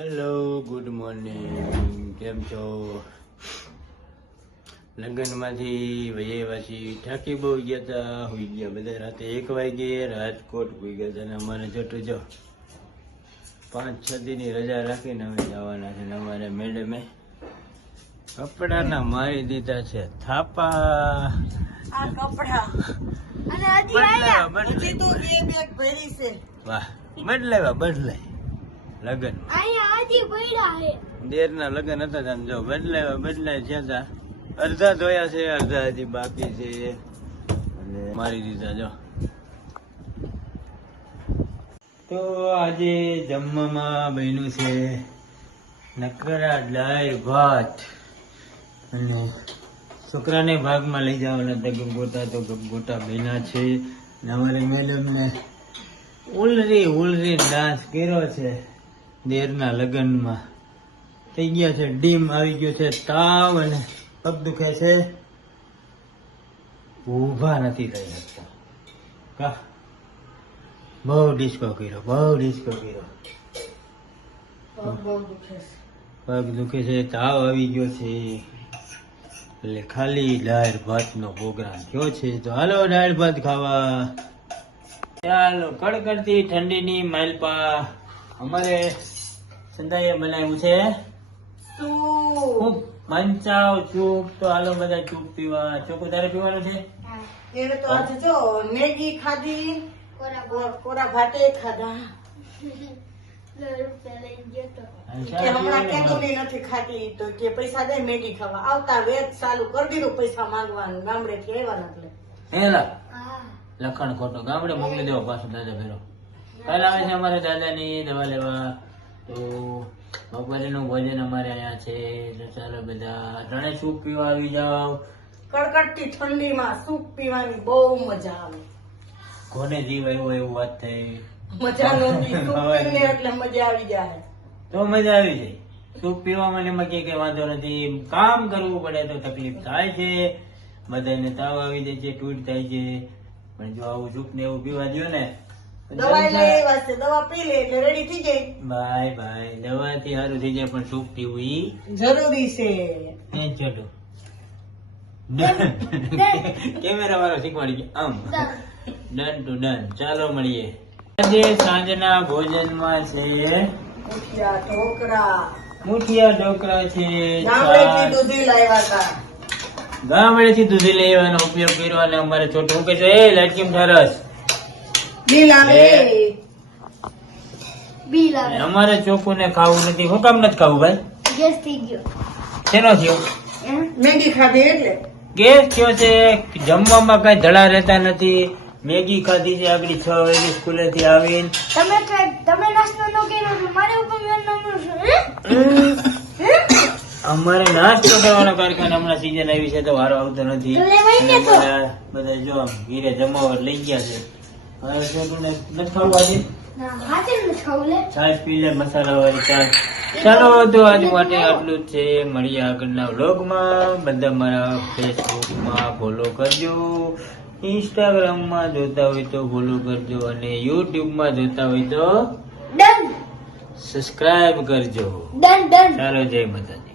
Hello good morning કેમ છો? લગ્નમાંથી વૈયાવાસી થાકી બહુ ગયા હતા હોઈ ગયા બધા રાતે એક વાગે રાજકોટ હોઈ ગયા હતા અને અમારે જોતું જો પાંચ છ દીની રજા રાખીને અમે જવાના છે ને અમારે મેડમે કપડાના મારી દીધા છે. થાપા. બદલાવા બદલાય. લગ્ન. હજી પડ્યા હે. દેરના લગ્ન હતા તમે જો બદલાય બદલાય છે તા. અડધા ધોયા છે, અડધા હજી બાકી છે. અને મારી દીધા જો. તો આજે જમવામાં બન્યું છે નકરા દાળ ભાત. અને છોકરાને ભાગમાં લઈ જવાના હતા ગંગોટા તો ગંગોટા બન્યા છે. ને અમારી મેડમને ઉલરી ઉલરી ડાન્સ કર્યો છે. દેરના લગ્નમાં. થઈ ગયા છે ડીમ આવી ગયો છે તાવ અને પગ દુખે છે. ઊભા નથી થઈ શકતા. કા? બહુ ડિસ્કો કર્યો બહુ ડિસ્કો કર્યો. પગ બહુ દુખે છે. દુખે છે તાવ આવી ગયો છે. એટલે ખાલી દાળ ભાતનો પ્રોગ્રામ થયો છે. તો હાલો દાળ ભાત ખાવા. ચાલો કડકડતી ઠંડીની માલપા. અમારે સંદાએ બનાવ્યું છે? ખૂબ મંચાવ ચૂપ. તો હાલો બધા ચૂપ પીવા. ચોખ્ખું તારે પીવાનું છે? એને તો આજે જો મેગી ખાધી. કોરા ભાતે તો કે હમણાં પીવાનું. કેદુની નથી ખાતી તો કે પૈસા દે મેગી ખાવા. આવતા વેચ ચાલુ કરી દીધું પૈસા માંગવાનું. ગામડે થી આવ્યા એટલે. હેલા. લખણ ખોટો. ગામડે મોકલી દેવો પાછો દાદા ફેરો કાલ આવે છે અમારે દાદાની દવા લેવા. તો બપોરેનું ભોજન અમારે અહીંયા છે. એટલે ચાલો બધા ત્રણે સૂપ પીવા આવી જાઓ. કડકડતી ઠંડીમાં સૂપ પીવાની બહુ મજા આવે. કોને જીવ આવ્યો એવું વાત થઈ? મજા નહોતી એટલે મજા આવી જાય. તો મજા આવી જાય. સૂપ પીવામાં ને એમાં કે કઈ વાંધો નથી. કામ કરવું પડે તો તકલીફ થાય છે. બધાને તાવ આવી જાય છે તૂટ થાય છે. પણ જો આવું સૂપ ને એવું પીવા દો ને દવા લઈ જલસા. દવા પી લે એટલે રેડી થઈ જાય. બાય બાય દવાથી સારું થઈ જાય પણ સૂપ પીવું ઈ? જરૂરી છે. એ ચોટું કેમેરા વાળો શીખવાડી ગયો. આમ. ડન. ટુ ડન. ચાલો મળીએ. આજે સાંજના ભોજનમાં છે. મુઠિયા ઢોકળા. મુઠિયા ઢોકળા છે. દૂધી લાવ્યા હતા. ગામડેથી દૂધી લેવાનો ઉપયોગ કર્યો અને અમારે છોટું કે છે. એ લાટકીમ ઠરસ અમારે ચોખ્ખું ને ખાવું નથી. હું કામ નથી ખાવું ભાઈ? ગેસ થઈ ગયો. શેનો થયો? મેગી ખાધી એટલે. ગેસ થયો છે. જમવામાં કઈ ધડા રહેતા નથી. મેગી ખાધી છે. આગળ છ વાગે સ્કૂલેથી આવીને. તમે તમે નાસ્તો ન કર્યો મારે ઉપર મેં નમવું છે હે? અમારે નાસ્તો કરવાનો કારખાને હમણાં સીઝન આવી છે તો વારો આવતો નથી. બધા જો ઘીરે જમાવટ લઈ ગયા છે. ચાલો તો આજ માટે આટલું જ છે. મળીએ આગળના વ્લોગમાં. બધા મારા ફેસબુકમાં ફોલો કરજો. ઇન્સ્ટાગ્રામમાં જોતા હોય તો ફોલો કરજો અને યુટ્યુબમાં જોતા હોય તો સબસ્ક્રાઈબ સબસ્ક્રાઇબ કરજો. ચાલો જય માતાજી.